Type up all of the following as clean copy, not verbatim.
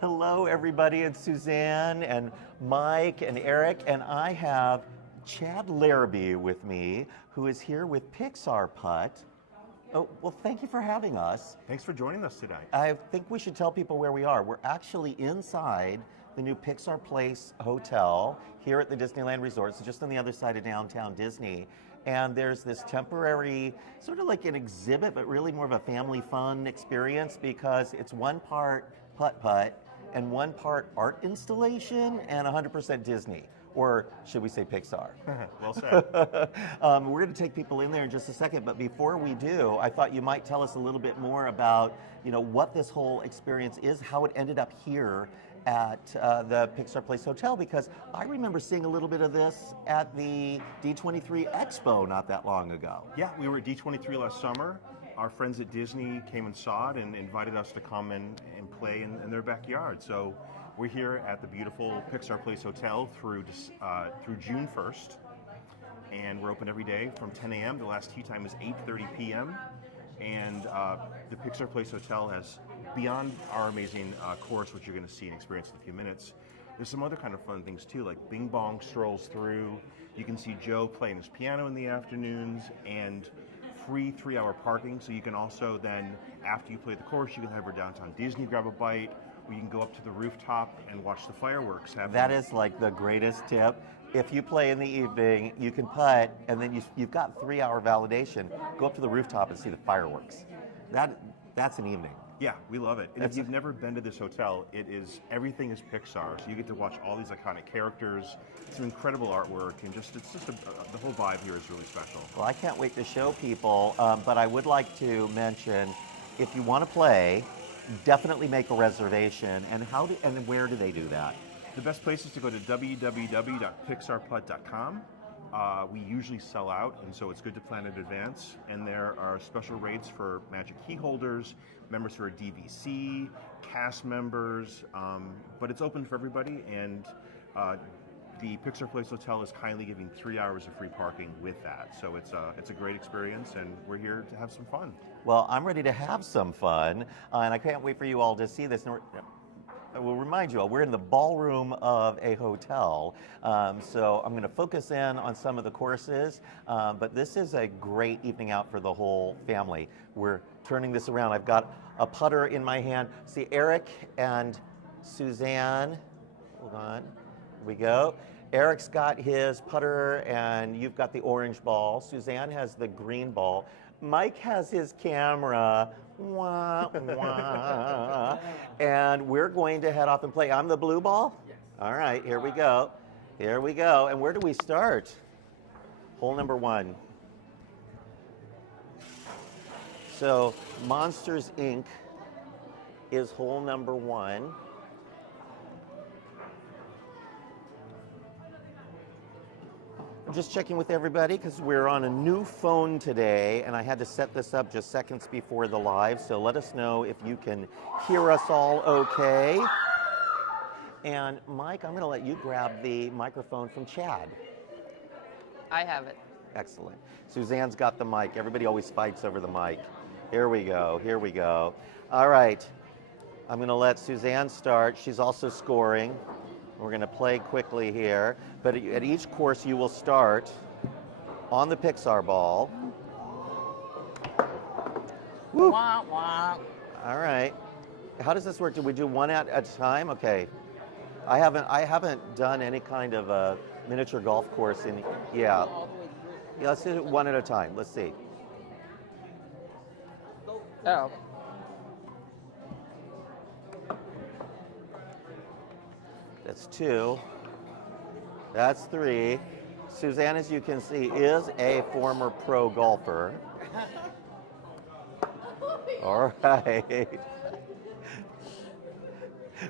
Hello, everybody. It's Suzanne and Mike and Eric, and I have Chad Larrabee with me, who is here with Pixar Putt. Oh, well, thank you for having us. Thanks for joining us today. I think we should tell people where we are. We're actually inside the new Pixar Place Hotel here at the Disneyland Resort, so just on the other side of downtown Disney. And there's this temporary, sort of like an exhibit, but really more of a family fun experience because it's one part putt-putt and one part art installation and 100% Disney. Or should we say Pixar? Well said. We're going to take people in there in just a second, but before we do, I thought you might tell us a little bit more about, what this whole experience is, how it ended up here at the Pixar Place Hotel, because I remember seeing a little bit of this at the D23 Expo not that long ago. Yeah, we were at D23 last summer. Our friends at Disney came and saw it and invited us to come and play in their backyard. So we're here at the beautiful Pixar Place Hotel through June 1st. And we're open every day from 10 a.m. The last tea time is 8:30 p.m. And the Pixar Place Hotel has, beyond our amazing course, which you're going to see and experience in a few minutes, there's some other kind of fun things too, like Bing Bong strolls through. You can see Joe playing his piano in the afternoons, and free 3-hour parking. So you can also then, after you play the course, you can head over downtown Disney, grab a bite, or you can go up to the rooftop and watch the fireworks happen. That is like the greatest tip. If you play in the evening, you can putt, and then you've got 3-hour validation. Go up to the rooftop and see the fireworks. That's an evening. Yeah, we love it. And if you've never been to this hotel, everything is Pixar. So you get to watch all these iconic characters, some incredible artwork, and the whole vibe here is really special. Well, I can't wait to show people, but I would like to mention, if you want to play, definitely make a reservation. And where do they do that? The best place is to go to www.pixarputt.com. We usually sell out, and so it's good to plan in advance. And there are special rates for Magic Key holders, members who are DVC, cast members, but it's open for everybody. And the Pixar Place Hotel is kindly giving 3 hours of free parking with that. So it's a great experience, and we're here to have some fun. Well, I'm ready to have some fun, and I can't wait for you all to see this. I will remind you all, we're in the ballroom of a hotel, so I'm going to focus in on some of the courses, but this is a great evening out for the whole family. We're turning this around. I've got a putter in my hand. See, Eric and Suzanne, hold on, here we go. Eric's got his putter, and you've got the orange ball. Suzanne has the green ball. Mike has his camera. Wah, wah. And we're going to head off and play. I'm the blue ball? Yes. All right, here we go. Here we go. And where do we start? Hole number 1. So Monsters, Inc. is hole number 1. I'm just checking with everybody because we're on a new phone today, and I had to set this up just seconds before the live, so let us know if you can hear us all okay. And Mike, I'm going to let you grab the microphone from Chad. I have it. Excellent. Suzanne's got the mic. Everybody always fights over the mic. Here we go. Here we go. All right. I'm going to let Suzanne start. She's also scoring. We're going to play quickly here, but at each course you will start on the Pixar ball. Woo. Wah, wah. All right. How does this work? Do we do one at a time? Okay. I haven't done any kind of a miniature golf course in, yeah. All the way through. Yeah, let's do it one at a time. Let's see. Oh. That's 2. That's 3. Suzanne, as you can see, is a former pro golfer. All right.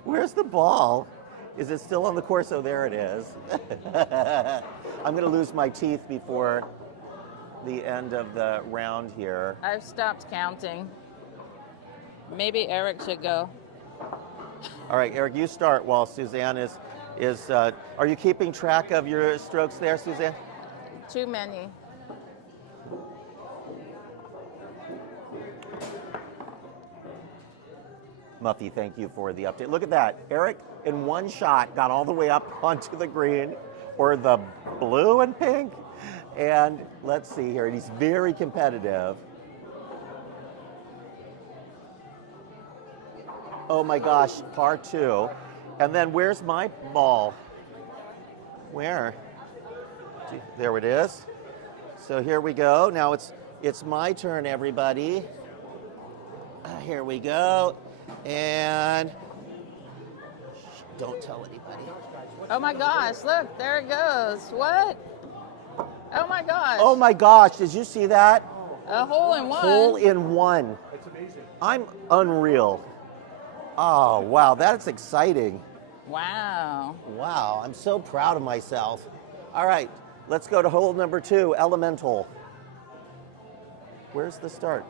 Where's the ball? Is it still on the course? Oh, there it is. I'm going to lose my teeth before the end of the round here. I've stopped counting. Maybe Eric should go. All right, Eric, you start while Suzanne is are you keeping track of your strokes there, Suzanne? Too many. Muffy, thank you for the update. Look at that. Eric, in one shot, got all the way up onto the green, or the blue and pink. And let's see here. And he's very competitive. Oh my gosh, par 2. And then where's my ball? Where? There it is. So here we go. Now it's my turn, everybody. Here we go. And don't tell anybody. Oh my gosh, look, there it goes. What? Oh my gosh. Oh my gosh, did you see that? A hole in one. Hole in one. It's amazing. I'm unreal. Oh, wow, that's exciting. Wow. Wow, I'm so proud of myself. All right, let's go to hole number 2, elemental. Where's the start?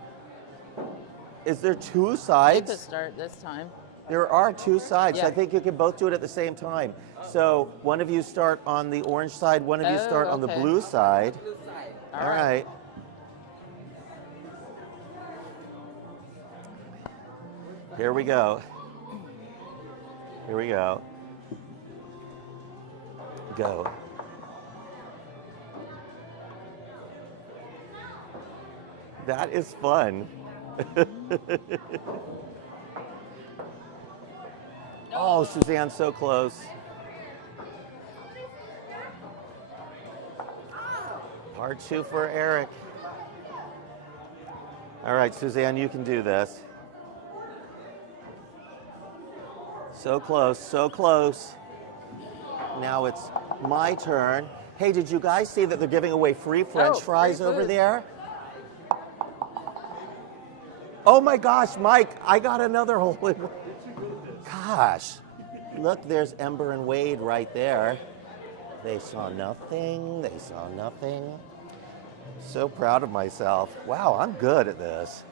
Is there 2 Need sides? to start this time. There are 2 sides. Yeah. I think you can both do it at the same time. So one of you start on the orange side, one of you Oh, start on the okay. blue side. All right. Here we go. Here we go. Go. That is fun. Oh, Suzanne, so close. Part 2 for Eric. All right, Suzanne, you can do this. So close, so close. Now it's my turn. Hey, did you guys see that they're giving away free French fries free over food. there? Oh my gosh, Mike, I got another hole in one. Gosh, look, there's Ember and Wade right there. They saw nothing, they saw nothing. So proud of myself. Wow, I'm good at this.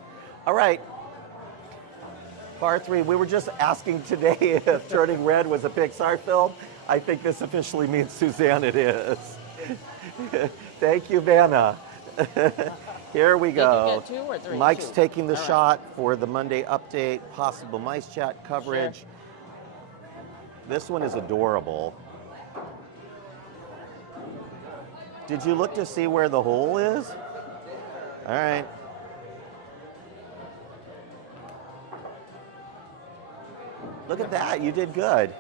All right, par 3. We were just asking today if Turning Red was a Pixar film. I think this officially means Suzanne it is. Thank you, Vanna. Here we go. Did you get 2 or 3? Mike's 2. taking the All right. shot for the Monday update, possible mice chat coverage. Sure. This one is adorable. Did you look to see where the hole is? All right. Look at that, you did good.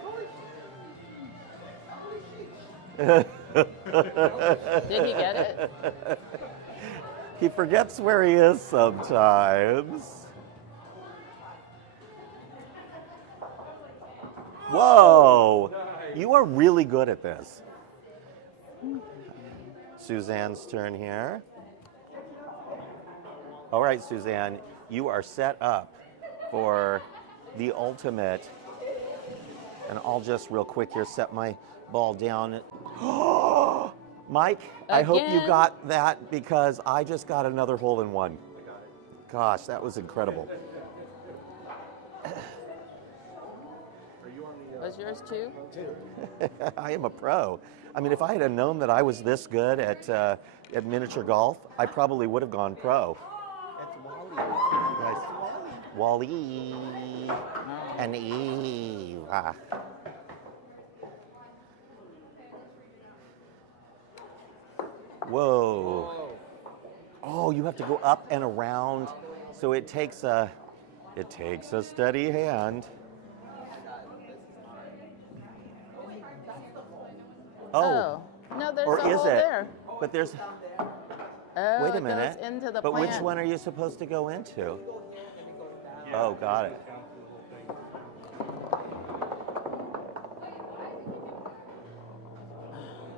Did he get it? He forgets where he is sometimes. Whoa! You are really good at this. Suzanne's turn here. All right, Suzanne, you are set up for the ultimate. And I'll just real quick here set my ball down. Mike, I hope you Again? got that because I just got another hole in one. Gosh, that was incredible. Was yours 2? I am a pro. I mean, if I had known that I was this good at miniature golf, I probably would have gone pro. Guys, Wally and Eva. Whoa. Oh, you have to go up and around. So it takes a steady hand. Oh. No, there's Or a is hole it? there. But there's Oh, wait a it minute. goes into the But plant. which one are you supposed to go into? Oh, got it.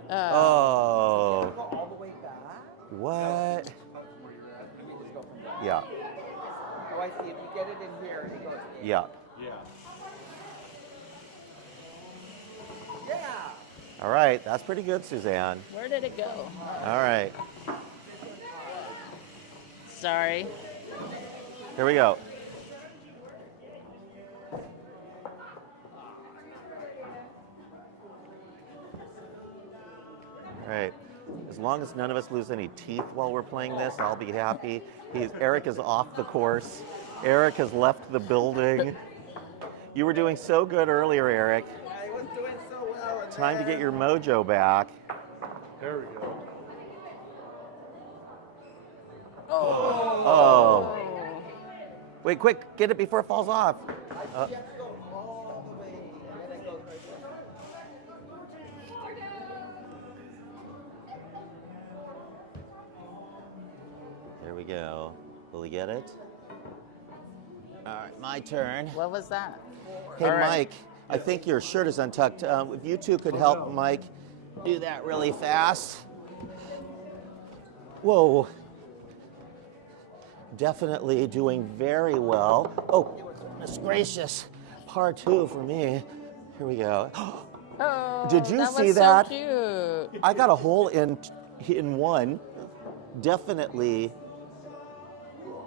Oh. Go all the way back? What? Yeah. Oh, I see. If you get it in here, it goes in. Yeah. Yeah. Yeah. All right. That's pretty good, Suzanne. Where did it go? All right. Sorry. Here we go. All right. As long as none of us lose any teeth while we're playing this, I'll be happy. Eric is off the course. Eric has left the building. You were doing so good earlier, Eric. I was doing so well. And Time to get then- your mojo back. There we go. Oh. Wait, quick, get it before it falls off. You have to go all the way, and then it goes right there. There we go. Will he get it? All right, my turn. What was that? Hey, All right. Mike, I think your shirt is untucked. If you two could help Mike do that really fast. Whoa. Definitely doing very well. Oh, goodness gracious. Par 2 for me. Here we go. Oh, Did you that see was that? So cute. I got a hole in one. Definitely,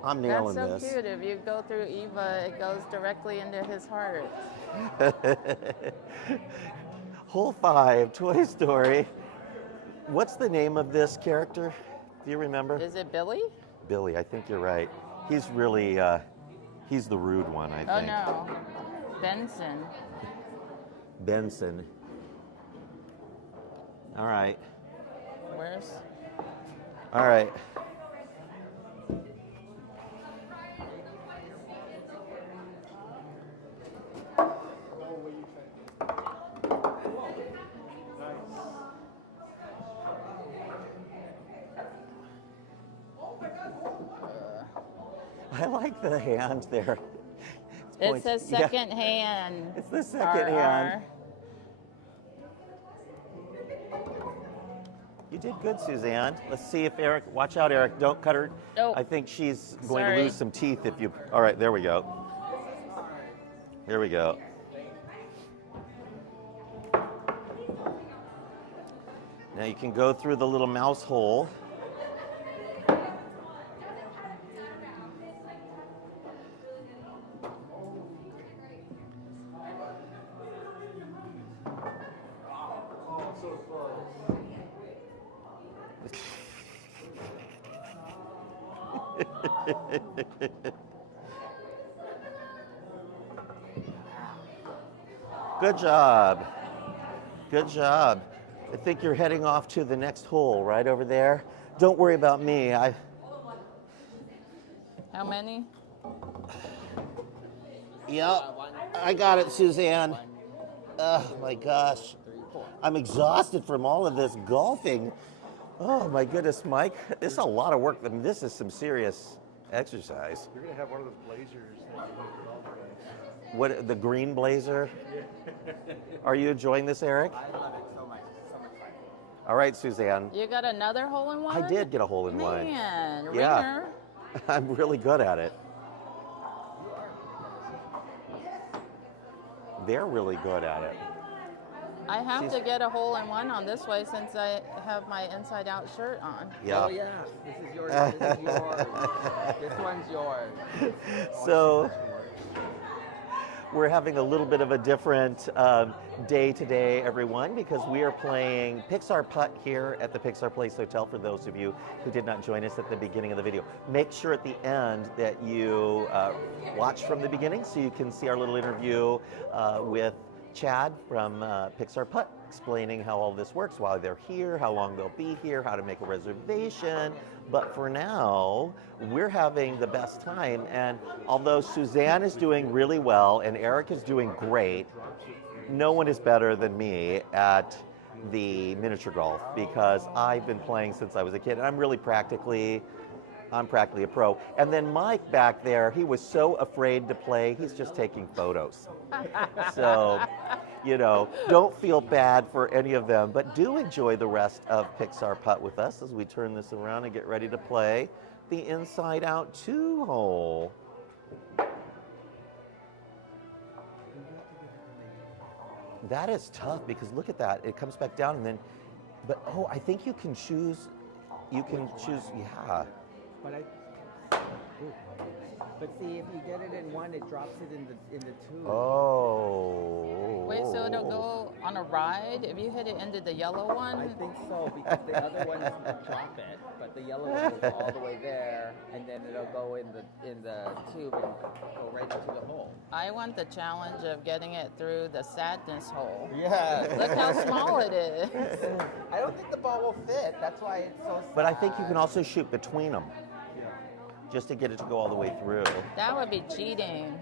I'm That's nailing so this. cute. If you go through Eva, it goes directly into his heart. Hole 5, Toy Story. What's the name of this character? Do you remember? Is it Billy? Billy, I think you're right. He's really, he's the rude one, I Oh think. no, Benson. Benson. All right. Where's? All right. I like the hand there. It points- says yeah. second hand. It's the second hand. You did good, Suzanne. Let's see if Eric, watch out, Eric, don't cut her. Nope. I think she's going Sorry. to lose some teeth if you, all right, there we go. Here we go. Now you can go through the little mouse hole. Good job. Good job. I think you're heading off to the next hole right over there. Don't worry about me. How many? Yep. I got it, Suzanne. Oh my gosh. I'm exhausted from all of this golfing. Oh my goodness, Mike. This is a lot of work. I mean, this is some serious exercise. You're gonna have one of those blazers that you make golf guys. What, the green blazer? Are you enjoying this, Eric? I love it so much. So much fun. All right, Suzanne. You got another hole in one? I did get a hole in one. Man, Yeah. ringer. I'm really good at it. They're really good at it. I have She's- to get a hole in one on this way since I have my inside out shirt on. Yeah. Oh yeah, this is yours. This is yours. This one's yours. So we're having a little bit of a different day today, everyone, because we are playing Pixar Putt here at the Pixar Place Hotel for those of you who did not join us at the beginning of the video. Make sure at the end that you watch from the beginning so you can see our little interview with Chad from Pixar Putt explaining how all this works, why they're here, how long they'll be here, how to make a reservation. But for now, we're having the best time. And although Suzanne is doing really well and Eric is doing great, no one is better than me at the miniature golf because I've been playing since I was a kid. And I'm practically a pro. And then Mike back there, he was so afraid to play, he's just taking photos. So, you know, don't feel bad for any of them, but do enjoy the rest of Pixar Putt with us as we turn this around and get ready to play the inside out 2 hole. That is tough because look at that. It comes back down and then, but oh, I think you can choose, yeah. But I But see, if you get it in one, it drops it in the two. Oh. Wait, so it'll go on a ride if you hit it into the yellow one? I think so, because the other ones drop it, but the yellow one will go all the way there, and then it'll go in the tube and go right into the hole. I want the challenge of getting it through the sadness hole. Yeah. Look how small it is. I don't think the ball will fit. That's why it's so sad. But I think you can also shoot between them, just to get it to go all the way through. That would be cheating.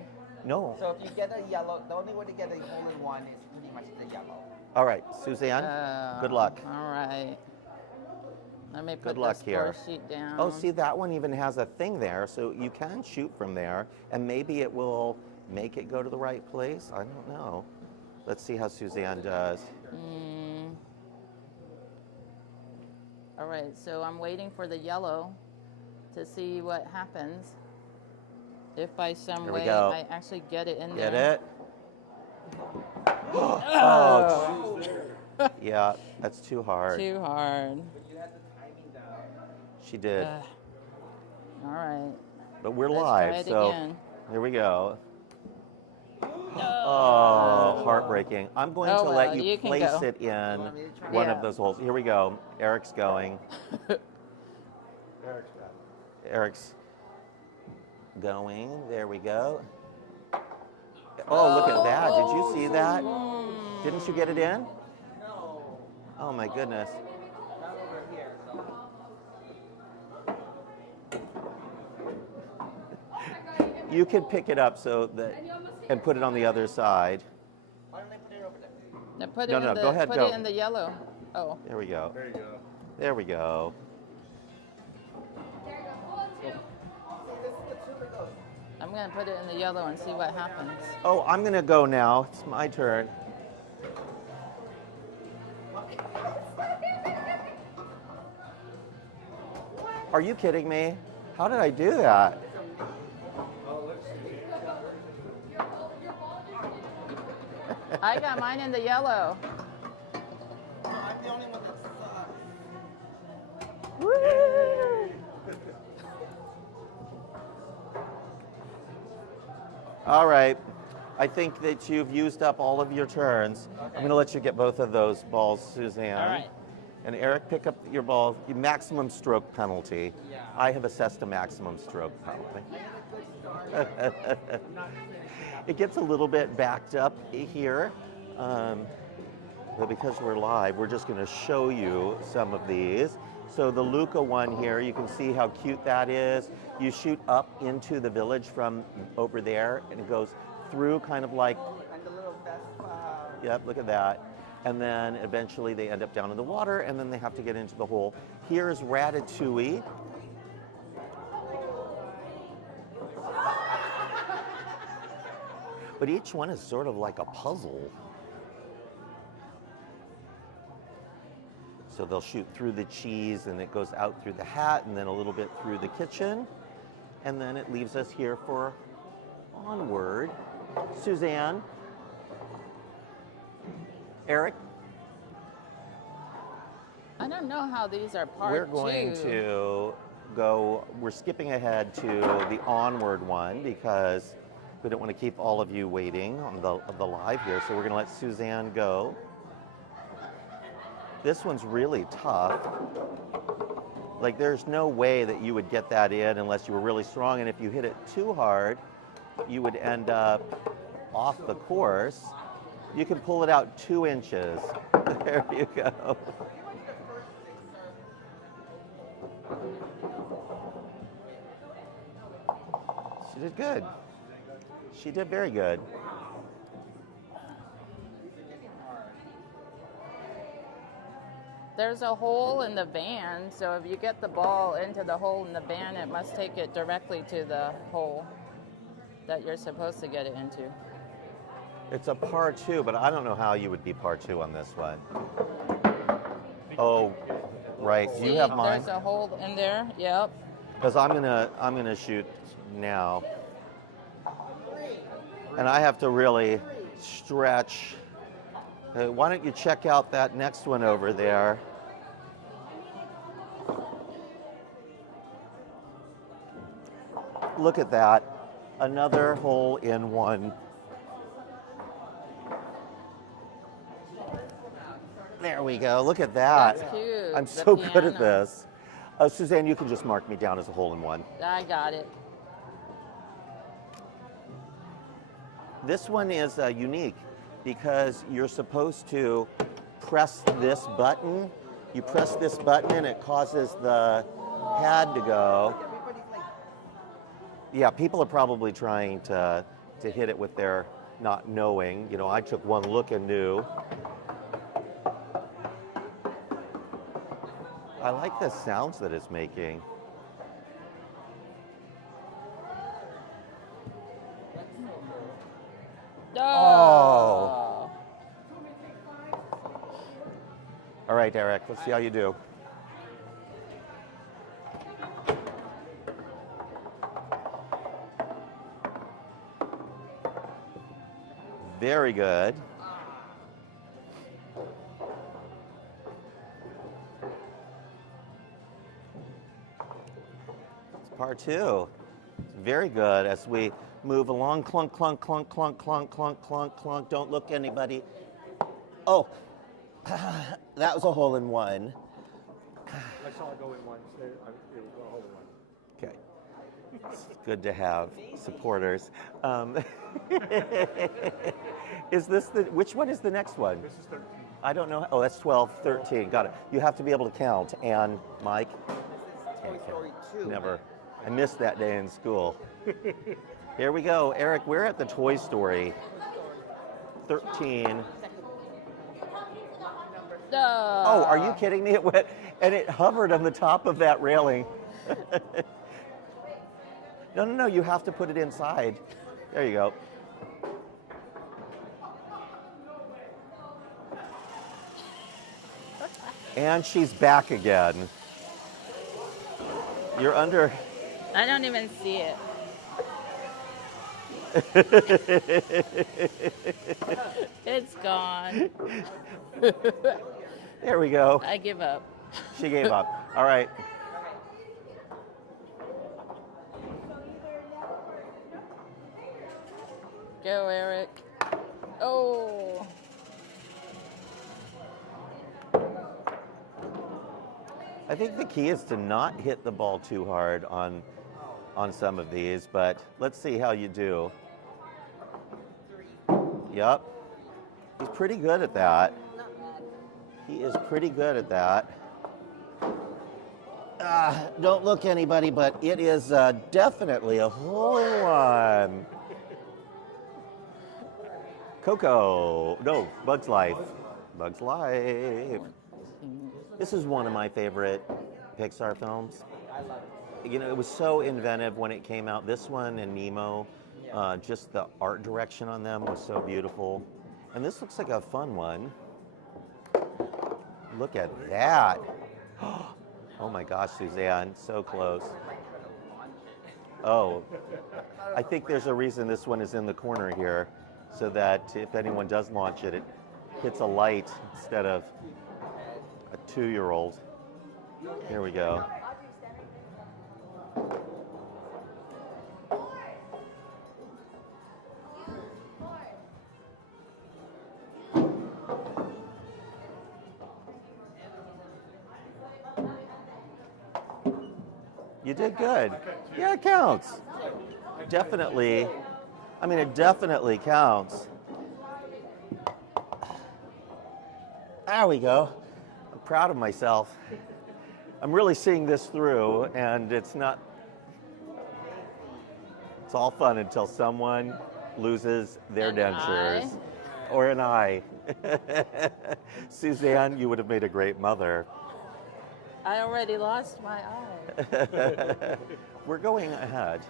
No. So if you get a yellow, the only way to get a hole in one is pretty much the yellow. All right, Suzanne, good luck. All right. Let me put Good luck the score here. sheet down. Oh, see, that one even has a thing there, so you can shoot from there, and maybe it will make it go to the right place. I don't know. Let's see how Suzanne does. All right, so I'm waiting for the yellow to see what happens. If by some Here we way go. I actually get it in Get there. it? Oh, yeah, that's too hard. Too hard. But you had the timing down. She did. All right. But we're Let's live, try it so again. here we go. Oh, heartbreaking. I'm going Oh, to well, let you you can place go. it in want me to try? one Yeah. of those holes. Here we go. Eric's going. Eric's got it. Eric's going. There we go. Oh, look at that. Did you see that? Didn't you get it in? No, Oh, my goodness. not over here. So. You could pick it up so that and put it on the other side. Why don't I put it over there? Now put No, it no, in the go ahead, put go. it in the yellow. Oh. There we go. There you go. There we go. See, this is the tube it goes. I'm gonna put it in the yellow and see what happens. Oh, I'm going to go now. It's my turn. Are you kidding me? How did I do that? I got mine in the yellow. No, I'm the only one that sucks. Woo! All right. I think that you've used up all of your turns. I'm going to let you get both of those balls, Suzanne. All right. And Eric, pick up your ball. Your maximum stroke penalty. Yeah. I have assessed a maximum stroke penalty. It gets a little bit backed up here, but because we're live, we're just going to show you some of these. So the Luca one here, you can see how cute that is. You shoot up into the village from over there, and it goes through kind of like, And the little Vespa. yep, look at that. And then eventually they end up down in the water, and then they have to get into the hole. Here's Ratatouille. But each one is sort of like a puzzle. So they'll shoot through the cheese, and it goes out through the hat, and then a little bit through the kitchen. And then it leaves us here for onward. Suzanne. Eric. I don't know how these are part We're going two. to go, we're skipping ahead to the onward one because we don't want to keep all of you waiting on the live here. So we're going to let Suzanne go. This one's really tough. Like there's no way that you would get that in unless you were really strong. And if you hit it too hard, you would end up off the course. You can pull it out 2 inches. There you go. She did good. She did very good. There's a hole in the van, so if you get the ball into the hole in the van, it must take it directly to the hole that you're supposed to get it into. It's a par 2, but I don't know how you would be par 2 on this one. Oh, right. Do you See, have mine? there's a hole in there. Yep. Because I'm gonna shoot now, and I have to really stretch. Why don't you check out that next one over there? Look at that. Another hole in one. There we go. Look at that. That's cute. I'm The so good at piano. this. Suzanne, you can just mark me down as a hole in one. I got it. This one is unique because you're supposed to press this button. You press this button and it causes the pad to go. Yeah, people are probably trying to hit it with their not knowing. You know, I took one look and knew. I like the sounds that it's making. Oh. All right, Eric, let's see how you do. Very good. It's par two. Very good as we move along. Clunk, clunk, clunk, clunk, clunk, clunk, clunk, clunk. Don't look anybody. Oh, that was a hole in one. I saw it go in once. It was a hole in one. Okay. It's good to have supporters. Is this which one is the next one? This is 13. I don't know. Oh, that's 12, 13. Got it. You have to be able to count. And Mike? Toy Story 2. Never. I missed that day in school. Here we go. Eric, we're at the Toy Story. 13. Oh, are you kidding me? It went, and it hovered on the top of that railing. No, you have to put it inside. There you go. And she's back again. You're under. I don't even see it. It's gone. There we go. I give up. She gave up. All right. Go, Eric. Oh. I think the key is to not hit the ball too hard on some of these, but let's see how you do. Yep. He's pretty good at that. He is pretty good at that. Don't look anybody, but it is definitely a hole in one. Coco. No, Bug's Life. Bug's Life. This is one of my favorite Pixar films. I love it. You know, it was so inventive when it came out. This one and Nemo, just the art direction on them was so beautiful. And this looks like a fun one. Look at that. Oh my gosh, Suzanne, so close. Oh, I think there's a reason this one is in the corner here, so that if anyone does launch it, it hits a light instead of a 2-year-old. Here we go. You did good. Yeah, it counts. Definitely. I mean, it definitely counts. There we go. I'm proud of myself. I'm really seeing this through, and it's all fun until someone loses their An dentures. eye. Or an eye. Suzanne, you would have made a great mother. I already lost my eye. We're going ahead.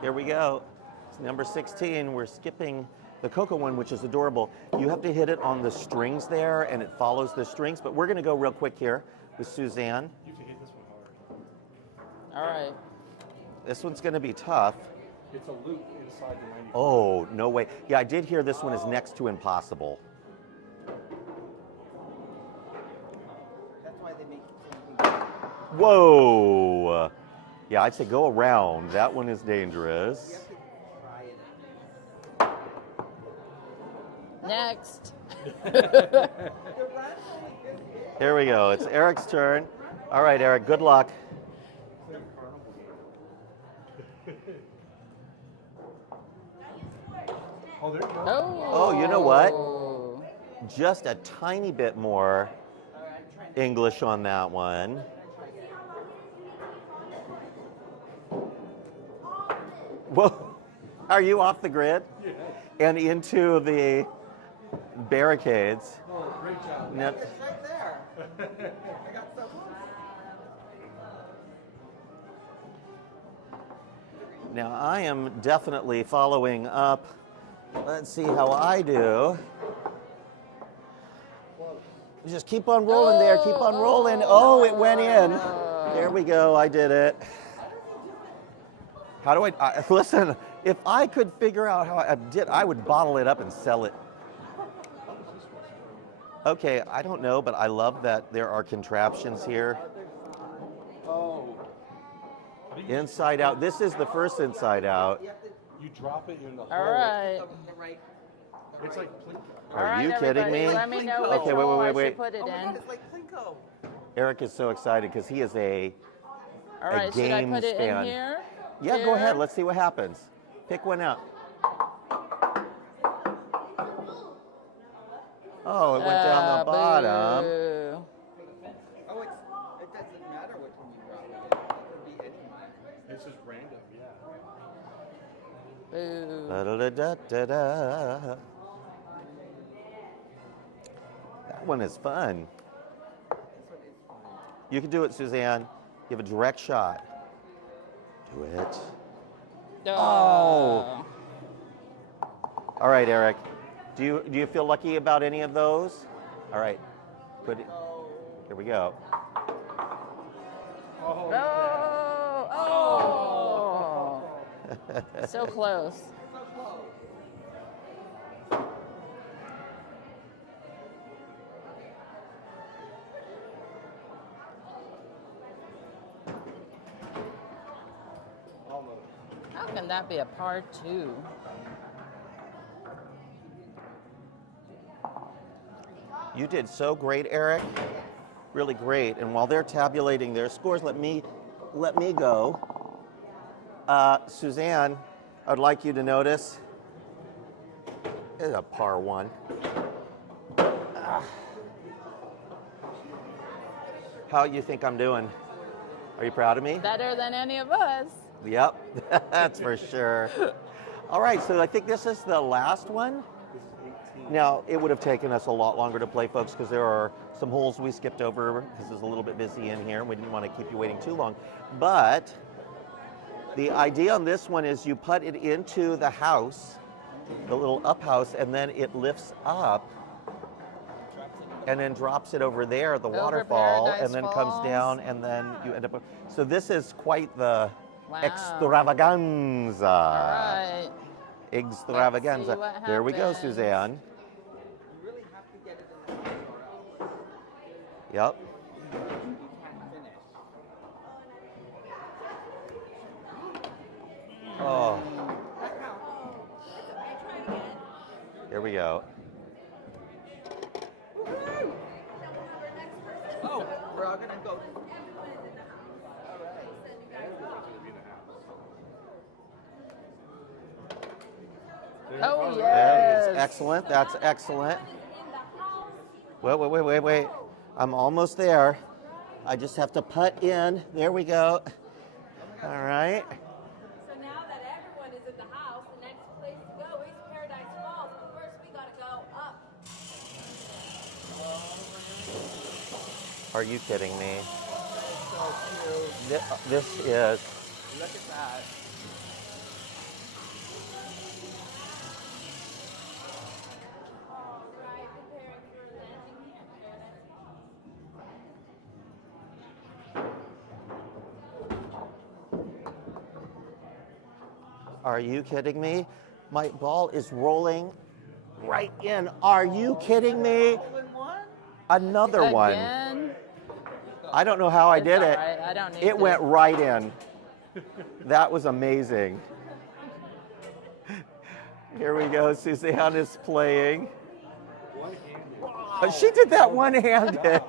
Here we go. It's number 16. We're skipping the Coco one, which is adorable. You have to hit it on the strings there, and it follows the strings. But we're going to go real quick here with Suzanne. You have to hit this one hard. All right. This one's going to be tough. It's a loop inside the 90. Oh, no way. Yeah, I did hear this one is next to impossible. That's why they make something. Whoa. Yeah, I'd say go around. That one is dangerous. Next. Here we go. It's Eric's turn. All right, Eric, good luck. Oh, there you go. Oh, you know what? Just a tiny bit more English on that one. Whoa, are you off the grid? Yes. And into the barricades? Oh, great job. Now, It's right there. I got so close. now I am definitely following up. Let's see how I do. Just keep on rolling there, keep on rolling. Oh, it went in. There we go, I did it. How do listen, if I could figure out how I did, I would bottle it up and sell it. Okay, I don't know, but I love that there are contraptions here. Oh. Inside out, this is the first inside out. You drop it in the hole. All right. It's like Plinko. Are All right, you kidding everybody, me? Let me know which Okay, hole I wait. should put it in. It's like Plinko. Eric is so excited because he is a All right, should I put games it fan. in here? Yeah, go Here? ahead. Let's see what happens. Pick one up. Oh, it went down the bottom. Boo. Oh, it doesn't matter which one you drop it. It could be any. It's just random, yeah. Boo. Da-da-da-da-da. That one is fun. You can do it, Suzanne. You have a direct shot. Do it. Oh. All right, Eric. Do you feel lucky about any of those? All right. Put it. Here we go. Oh, Oh. Oh. So close. almost. How can that be a par 2? You did so great, Eric. Really great. And while they're tabulating their scores, let me go. Suzanne, I'd like you to notice. It's a par 1. How you think I'm doing? Are you proud of me? Better than any of us. Yep, that's for sure. All right, so I think this is the last one. This is 18. Now, it would have taken us a lot longer to play, folks, because there are some holes we skipped over because it's a little bit busy in here, and we didn't want to keep you waiting too long. But the idea on this one is you put it into the house, the little up house, and then it lifts up and then drops it over there, the Over waterfall, Paradise and then Falls. comes down, and then you end up. So this is quite the Wow. extravaganza. All right. Extravaganza. Let's see what There we go, happens. Suzanne. You really have to get it in the house or else Yep. you can't finish. Oh. Here we go. Oh, we're all gonna go. Oh, That is yes. excellent. That's excellent. Wait. I'm almost there. I just have to putt in. There we go. All right. So now that everyone is in the house, the next place to go is Paradise Falls. But first, we gotta go up. Are you kidding me? So cute. This is. Look at that. Right, preparing for landing here at Paradise Falls. Are you kidding me? My ball is rolling right in. Are you kidding me? All in one? Another one. Again? I don't know how I It's did all it. right, I don't need It this. went right in. That was amazing. Here we go. Suzanne is playing. One-handed. She did that one-handed.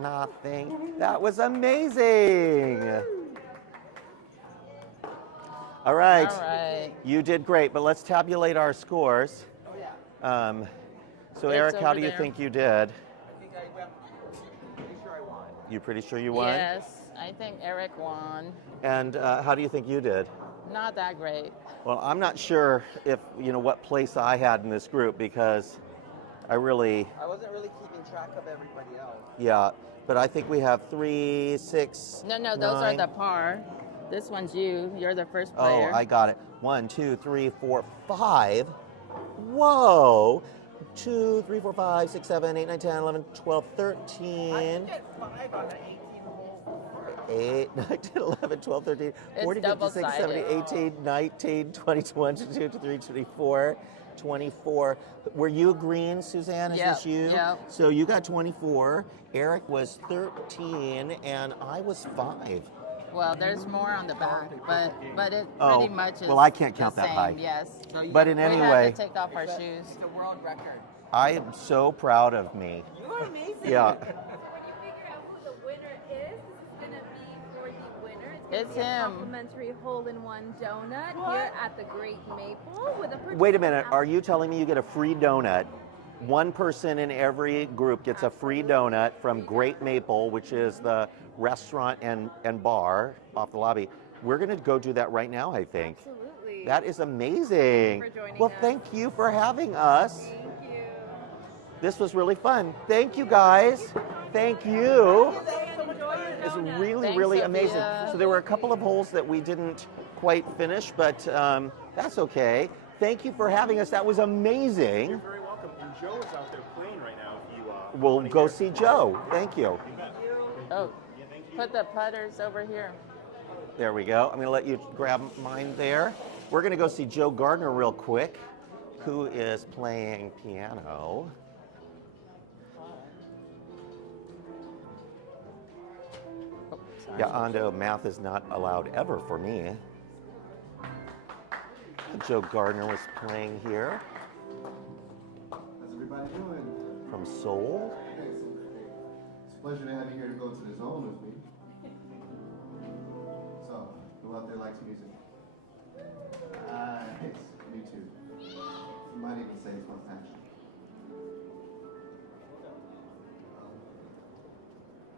Nothing. That was amazing. All right. All right. You did great, but let's tabulate our scores. Oh yeah. So It's Eric, how over do you there. think you did? I think I went. Pretty sure I won. You pretty sure you won? Yes, I think Eric won. And how do you think you did? Not that great. Well, I'm not sure if you know what place I had in this group because I really, I wasn't really keeping track of everybody else. yeah. But I think we have 3, 6. No, those 9. are the par. This one's you. You're the first Oh, player. I got it. 1, 2, 3, 4, 5. Whoa. 2, 3, 4, 5, 6, 7, 8, 9, 10, 11, 12, I 13. did get 5 on the 18 hole. 8, 9, 10, 11, 12, 13, It's 14, 15, 16, 17, double-sided. 18, 19, 20, 21, 22, 23, 24, 24. Were you green, Suzanne? Is Yep, this you? yep. So you got 24. Eric was 13, and I was 5. Well, there's more on the back, but it Oh, pretty much is. well, I can't count the that same, high. Yes. So But in any we have way- to take off our shoes. It's a world record. I am so proud of me. You are amazing. Yeah. So when you figure out who the winner is, this is gonna be for the winner. It's It's gonna be a him. complimentary hole-in-one donut here at the Great Maple with a purchase Wait a of minute. Are you telling me you get a free donut? One person in every group gets a free donut from Great Maple, which is the restaurant and bar off the lobby. We're going to go do that right now, I think. Absolutely. That is amazing. Thank you for joining Well, us. thank you for having us. Thank you. This was really fun. Thank you, guys. Thank you. Enjoy your It's donut. really, Thanks, really Sophia. amazing. So there were a couple of holes that we didn't quite finish, but that's okay. Thank you for having us. That was amazing. You're very welcome. And Joe is out there playing right now. If you We'll wanna go hear. see Joe. Thank you. You bet. Oh, put the putters over here. There we go. I'm going to let you grab mine there. We're going to go see Joe Gardner real quick, who is playing piano. Oh, sorry. Yeah, Ando, math is not allowed ever for me. Joe Gardner was playing here How's everybody doing? from Seoul. It's a pleasure to have you here to go to the zone with me. So, who out there likes music? Nice. Me too. You might even say it's my passion.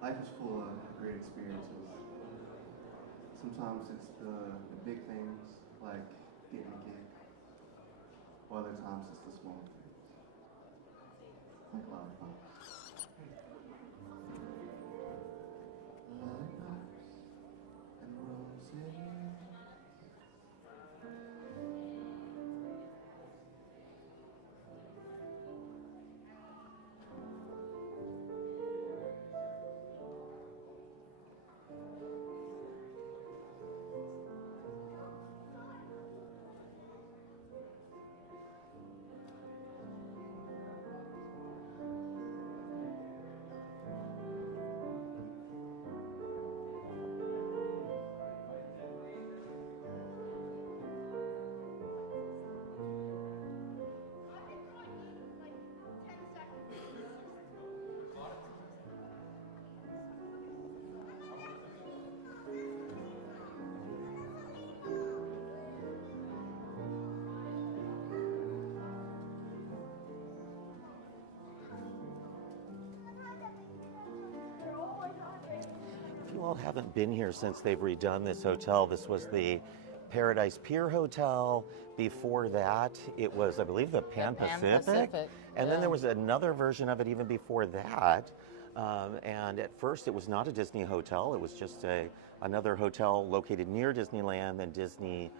Life is full of great experiences. Sometimes it's the big things, like getting a gig. Or other times it's the small things. Like a lot of fun. And roses. If you all haven't been here since they've redone this hotel, this was the Paradise Pier Hotel. Before that, it was, I believe, the Pan Pacific. And then there was another version of it even before that. And at first, it was not a Disney hotel. It was just another hotel located near Disneyland. Then Disney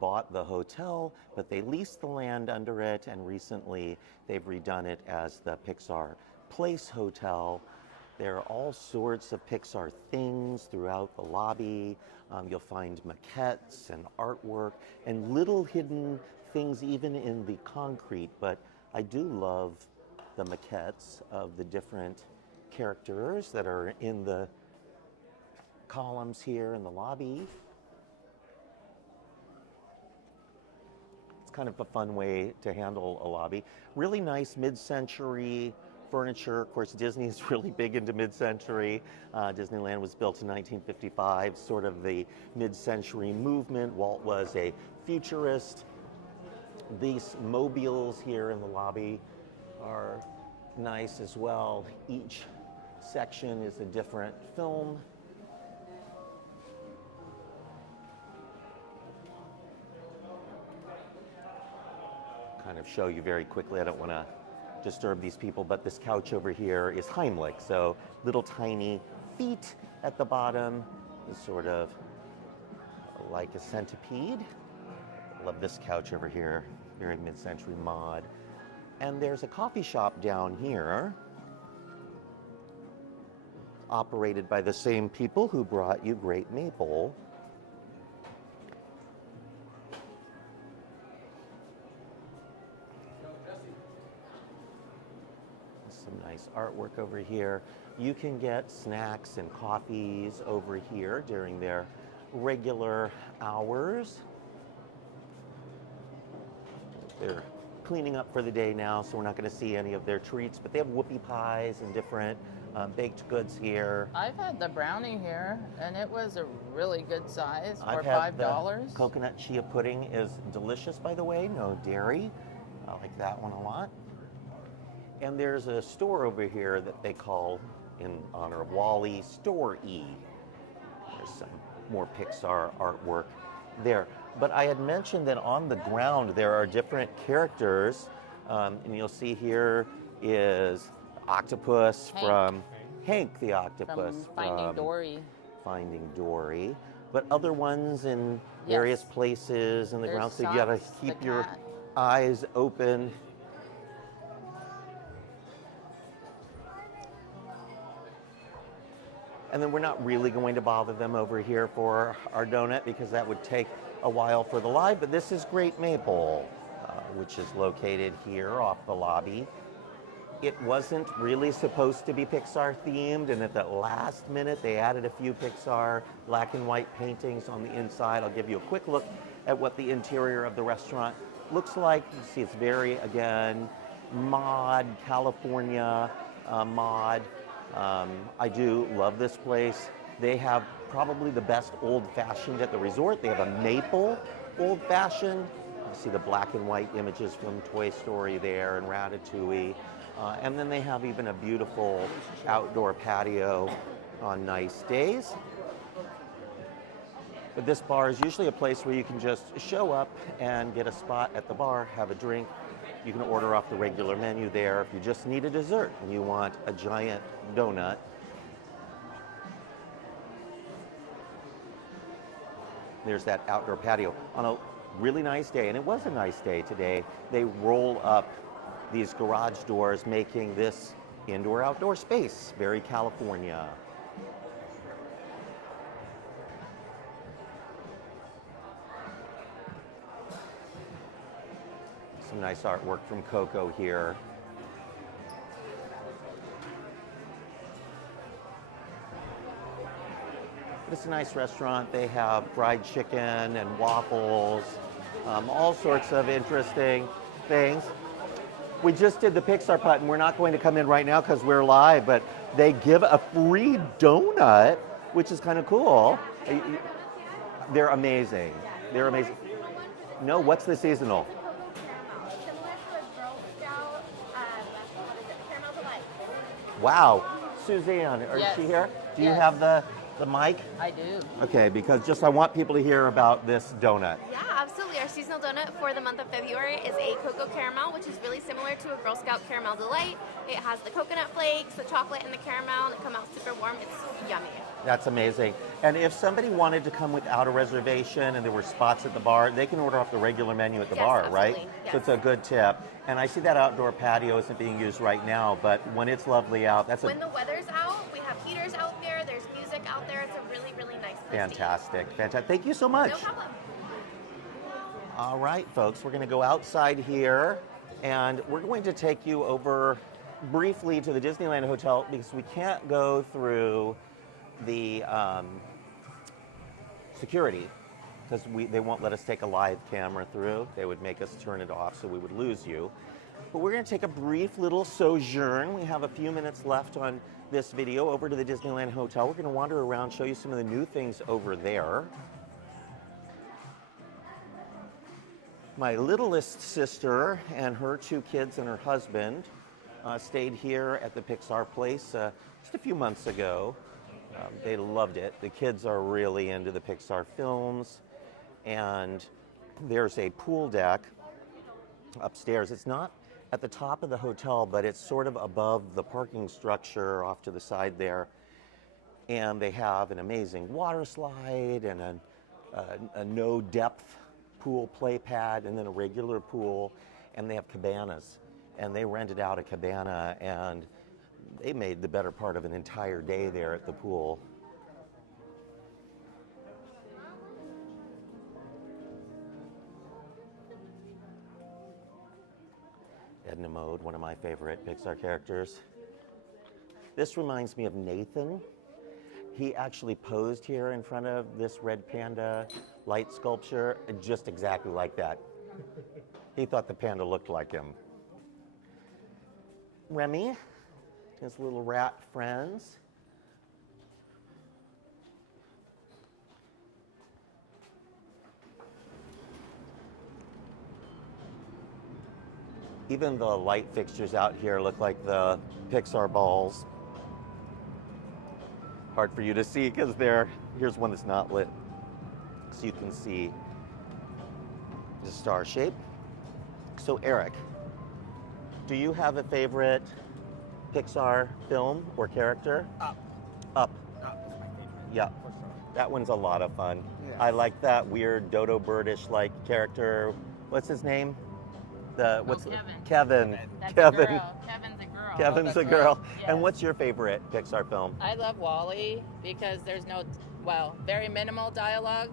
bought the hotel, but they leased the land under it. And recently, they've redone it as the Pixar Place Hotel. There are all sorts of Pixar things throughout the lobby. You'll find maquettes and artwork and little hidden things even in the concrete, but I do love the maquettes of the different characters that are in the columns here in the lobby. It's kind of a fun way to handle a lobby. Really nice mid-century furniture. Of course, Disney is really big into mid-century. Disneyland was built in 1955, sort of the mid-century movement. Walt was a futurist. These mobiles here in the lobby are nice as well. Each section is a different film. Kind of show you very quickly, I don't want to disturb these people, but this couch over here is Heimlich, so little tiny feet at the bottom, is sort of like a centipede. Love this couch over here, very mid-century mod. And there's a coffee shop down here, operated by the same people who brought you Great Maple. Some nice artwork over here. You can get snacks and coffees over here during their regular hours. They're cleaning up for the day now, so we're not going to see any of their treats, but they have whoopie pies and different baked goods here. I've had the brownie here, and it was a really good size for I've had $5. the coconut chia pudding is delicious, by the way, no dairy. I like that one a lot. And there's a store over here that they call, in honor of Wally, Store E. There's some more Pixar artwork there. But I had mentioned that on the ground there are different characters, and you'll see here is Octopus Hank. From Hank the Octopus From Finding Dory. Finding Dory, but other ones in various places in the There's ground, so you gotta Socks, keep the your cat. eyes open. And then we're not really going to bother them over here for our donut because that would take a while for the live, but this is Great Maple, which is located here off the lobby. It wasn't really supposed to be Pixar themed, and at the last minute they added a few Pixar black and white paintings on the inside. I'll give you a quick look at what the interior of the restaurant looks like. You see it's very, again, mod, California mod. I do love this place. They have probably the best old-fashioned at the resort. They have a maple old-fashioned. You see the black and white images from Toy Story there and Ratatouille. And then they have even a beautiful outdoor patio on nice days. But this bar is usually a place where you can just show up and get a spot at the bar, have a drink. You can order off the regular menu there. If you just need a dessert and you want a giant donut, there's that outdoor patio. On a really nice day, and it was a nice day today, they roll up these garage doors, making this indoor-outdoor space very California. Some nice artwork from Coco here. It's a nice restaurant. They have fried chicken and waffles, all sorts of interesting things. We just did the Pixar Putt, and we're not going to come in right now because we're live, but they give a free donut, which is kind of cool. They're amazing. They're amazing. No, what's the seasonal? Similar to a Girl Scout, what is it, Caramel Delight. Wow. Suzanne, is Yes. she here? Do you Yes. have the mic? I do. Okay, because just I want people to hear about this donut. Yeah, absolutely. Our seasonal donut for the month of February is a cocoa caramel, which is really similar to a Girl Scout Caramel Delight. It has the coconut flakes, the chocolate, and the caramel, and it comes out super warm. It's yummy. That's amazing. And if somebody wanted to come without a reservation and there were spots at the bar, they can order off the regular menu at the Yes, bar, right? absolutely. So it's a good tip. And I see that outdoor patio isn't being used right now, but when it's lovely out, that's When the weather's out, we Fantastic, fantastic. Thank you so much. No problem. All right, folks, we're going to go outside here, and we're going to take you over briefly to the Disneyland Hotel because we can't go through the security because they won't let us take a live camera through. They would make us turn it off, so we would lose you. But we're going to take a brief little sojourn. We have a few minutes left on this video over to the Disneyland Hotel. We're going to wander around, show you some of the new things over there. My littlest sister and her 2 kids and her husband stayed here at the Pixar Place just a few months ago. They loved it. The kids are really into the Pixar films, and there's a pool deck upstairs. It's not at the top of the hotel, but it's sort of above the parking structure off to the side there. And they have an amazing water slide and a no-depth pool play pad, and then a regular pool, and they have cabanas. And they rented out a cabana, and they made the better part of an entire day there at the pool. Edna Mode, one of my favorite Pixar characters. This reminds me of Nathan. He actually posed here in front of this red panda light sculpture, just exactly like that. He thought the panda looked like him. Remy, his little rat friends. Even the light fixtures out here look like the Pixar balls. Hard for you to see because here's one that's not lit. So you can see the star shape. So Eric, do you have a favorite Pixar film or character? Up. Up. Up is my favorite. Yeah. For sure. That one's a lot of fun. Yes. I like that weird dodo birdish like character. What's his name? Kevin. That's Kevin. a girl. Kevin's a girl. Kevin's that's a right. girl. Yes. And what's your favorite Pixar film? I love Wall-E because there's very minimal dialogue,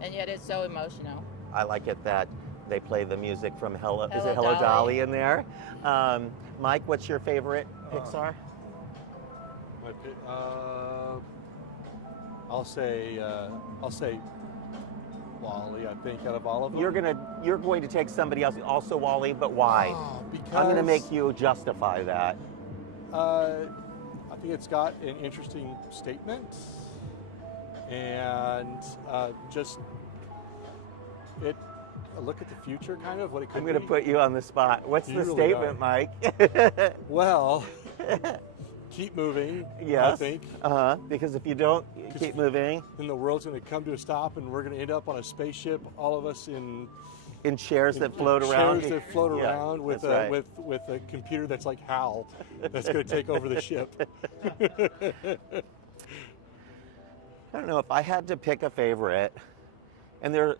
and yet it's so emotional. I like it that they play the music from Hello Hello Hello Dolly. Dolly in there. Mike, what's your favorite Pixar? I'll say Wall-E. I think out of all of them. You're going to take somebody else, also Wall-E, but why? Because I'm going to make you justify that. I think it's got an interesting statement, and just a look at the future, kind of what it could I'm going to be. put you on the spot. What's You the really statement, are. Mike? Well, keep moving. Yes. I think. Because if you don't keep moving, Then the world's going to come to a stop, and we're going to end up on a spaceship, all of us in in chairs that float around. Chairs that float Yeah, around with that's right. with a computer that's like HAL, that's going to take over the ship. I don't know if I had to pick a favorite, and there are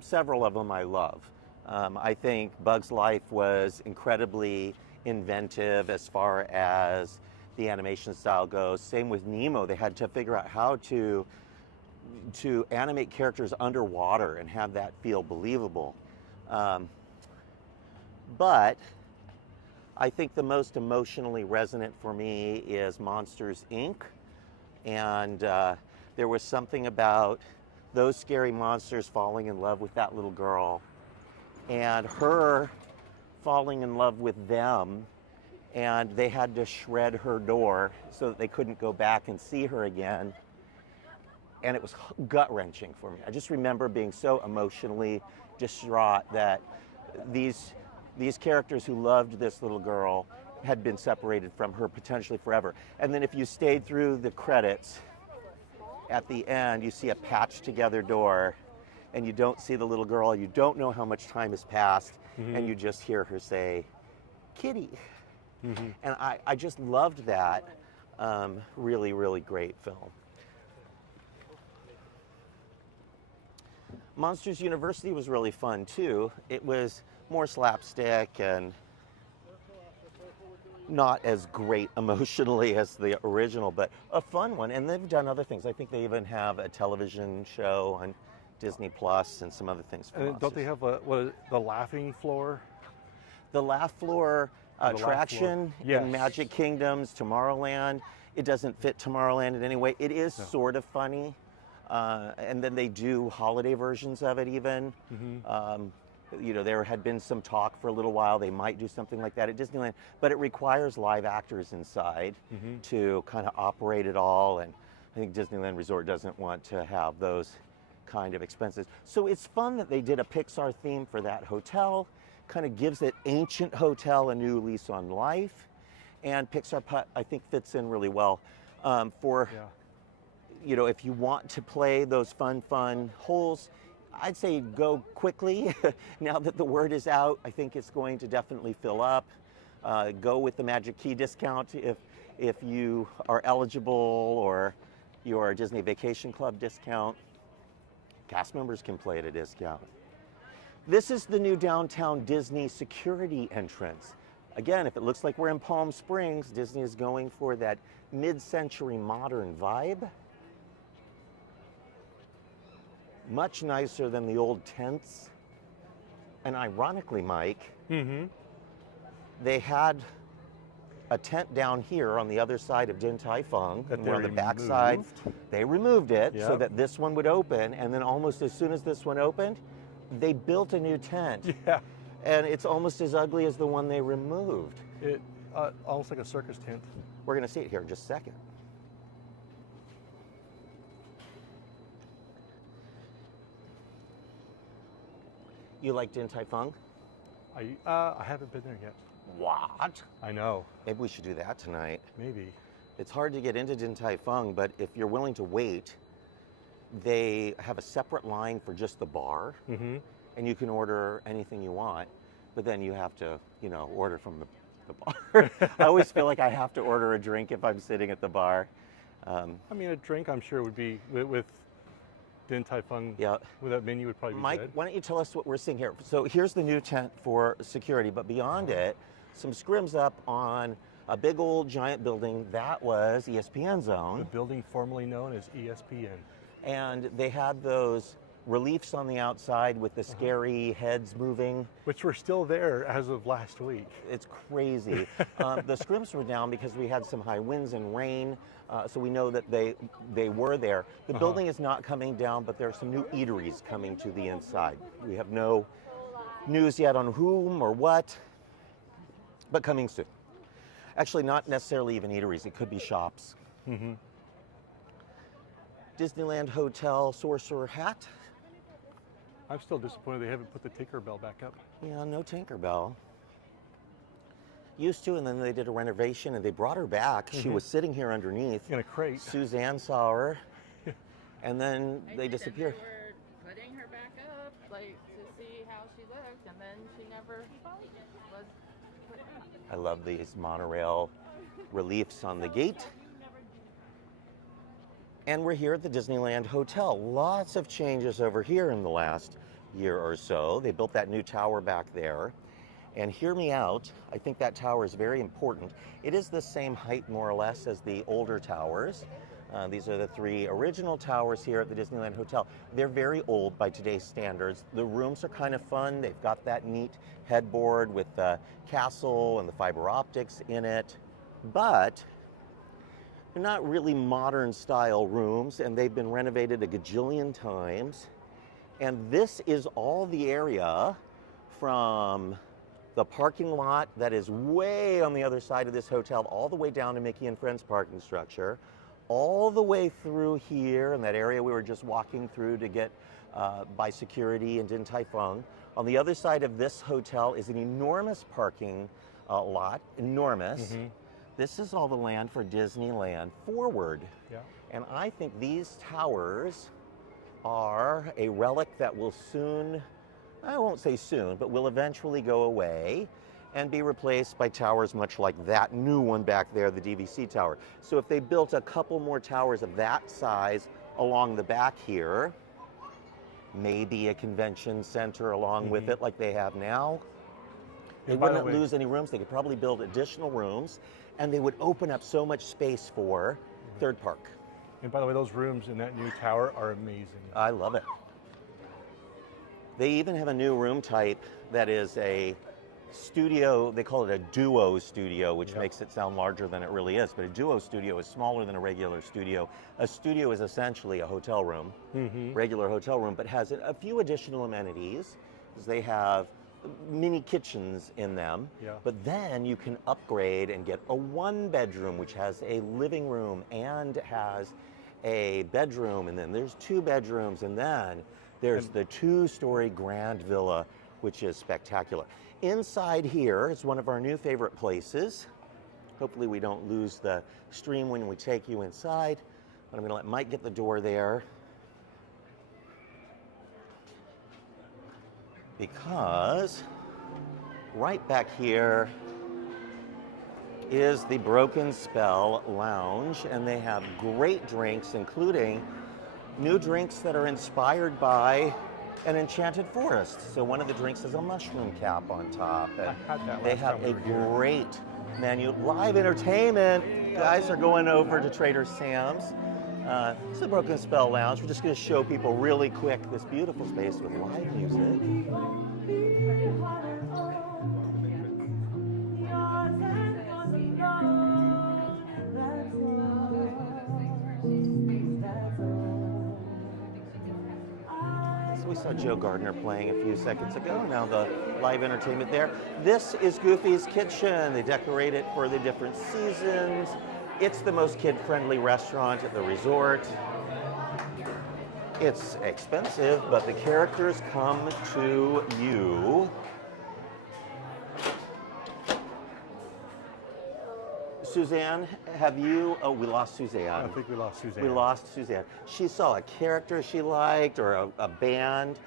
several of them I love. I think Bug's Life was incredibly inventive as far as the animation style goes. Same with Nemo. They had to figure out how to animate characters underwater and have that feel believable. But I think the most emotionally resonant for me is Monsters, Inc. And there was something about those scary monsters falling in love with that little girl and her falling in love with them, and they had to shred her door so that they couldn't go back and see her again. And it was gut-wrenching for me. I just remember being so emotionally distraught that these characters who loved this little girl had been separated from her potentially forever. And then if you stayed through the credits, at the end you see a patched together door, and you don't see the little girl, you don't know how much time has passed, and you just hear her say, "Kitty." And I just loved that. Really, really great film. Monsters University was really fun too. It was more slapstick, and not as great emotionally as the original, but a fun one. And they've done other things. I think they even have a television show on Disney Plus and some other things. And don't they have the laughing floor? The Laugh Floor The Laugh attraction Floor. Yes. in Magic Kingdoms, Tomorrowland. It doesn't fit Tomorrowland in any way. It is sort of funny. And then they do holiday versions of it even. You know, there had been some talk for a little while. They might do something like that at Disneyland, but it requires live actors inside to kind of operate it all. And I think Disneyland Resort doesn't want to have those kind of expenses. So it's fun that they did a Pixar theme for that hotel, kind of gives it ancient hotel a new lease on life. And Pixar Putt, I think, fits in really well you know, if you want to play those fun holes. I'd say go quickly. Now that the word is out, I think it's going to definitely fill up. Go with the Magic Key discount if you are eligible, or your Disney Vacation Club discount. Cast members can play at a discount. This is the new downtown Disney security entrance. Again, if it looks like we're in Palm Springs, Disney is going for that mid-century modern vibe. Much nicer than the old tents. And ironically, Mike, they had a tent down here on the other side of Din Tai Fung, and on the back side, they removed it so that this one would open, and then almost as soon as this one opened, they built a new tent. Yeah. And it's almost as ugly as the one they removed. It almost like a circus tent. We're going to see it here in just a second. You like Din Tai Fung? I haven't been there yet. What? I know. Maybe we should do that tonight. Maybe. It's hard to get into Din Tai Fung, but if you're willing to wait, they have a separate line for just the bar, and you can order anything you want, but then you have to, you know, order from the bar. I always feel like I have to order a drink if I'm sitting at the bar. I mean, a drink, I'm sure, would be with Din Tai Fung. Yeah. With that menu would probably be Mike, good. why don't you tell us what we're seeing here? So here's the new tent for security, but beyond it, some scrims up on a big old giant building that was ESPN Zone. The building formerly known as ESPN. And they had those reliefs on the outside with the scary heads moving. Which were still there as of last week. It's crazy. The scrims were down because we had some high winds and rain, so we know that they were there. The building is not coming down, but there are some new eateries coming to the inside. We have no news yet on whom or what, but coming soon. Actually, not necessarily even eateries. It could be shops. Disneyland Hotel Sorcerer Hat. I'm still disappointed they haven't put the Tinkerbell back up. Yeah, no Tinkerbell. Used to, and then they did a renovation, and they brought her back. She was sitting here underneath. In a crate. Suzanne saw her, and then they disappeared. They were putting her back up, like, to see how she looked, and then she never was put up. I love these monorail reliefs on the gate. And we're here at the Disneyland Hotel. Lots of changes over here in the last year or so. They built that new tower back there. And hear me out, I think that tower is very important. It is the same height, more or less, as the older towers. These are the 3 original towers here at the Disneyland Hotel. They're very old by today's standards. The rooms are kind of fun. They've got that neat headboard with the castle and the fiber optics in it. But they're not really modern style rooms, and they've been renovated a gajillion times. And this is all the area from the parking lot that is way on the other side of this hotel, all the way down to Mickey and Friends parking structure, all the way through here in that area we were just walking through to get by security in Din Tai Fung. On the other side of this hotel is an enormous parking lot, enormous. This is all the land for Disneyland Forward. Yeah. And I think these towers are a relic that will soon, I won't say soon, but will eventually go away and be replaced by towers much like that new one back there, the DVC tower. So if they built a couple more towers of that size along the back here, maybe a convention center along with it like they have now, They And by the wouldn't way- lose any rooms. They could probably build additional rooms, and they would open up so much space for Third Park. And by the way, those rooms in that new tower are amazing. I love it. They even have a new room type that is a studio. They call it a duo studio, which Yep. makes it sound larger than it really is. But a duo studio is smaller than a regular studio. A studio is essentially a hotel room, regular hotel room, but has a few additional amenities. They have mini kitchens in them. Yeah. But then you can upgrade and get a 1-bedroom, which has a living room and has a bedroom, and then there's 2 bedrooms, and then there's the 2-story grand villa, which is spectacular. Inside here is one of our new favorite places. Hopefully we don't lose the stream when we take you inside. But I'm going to let Mike get the door there, because right back here is the Broken Spell Lounge, and they have great drinks, including new drinks that are inspired by an enchanted forest. So one of the drinks has a mushroom cap on top. And I had that they last have time a we were here. great menu. Live entertainment. Guys are going over to Trader Sam's. It's the Broken Spell Lounge. We're just going to show people really quick this beautiful space with live music. So we saw Joe Gardner playing a few seconds ago. Now the live entertainment there. This is Goofy's Kitchen. They decorate it for the different seasons. It's the most kid-friendly restaurant at the resort. It's expensive, but the characters come to you. Suzanne, have you? Oh, we lost Suzanne. I think we lost Suzanne. We lost Suzanne. She saw a character she liked or a band.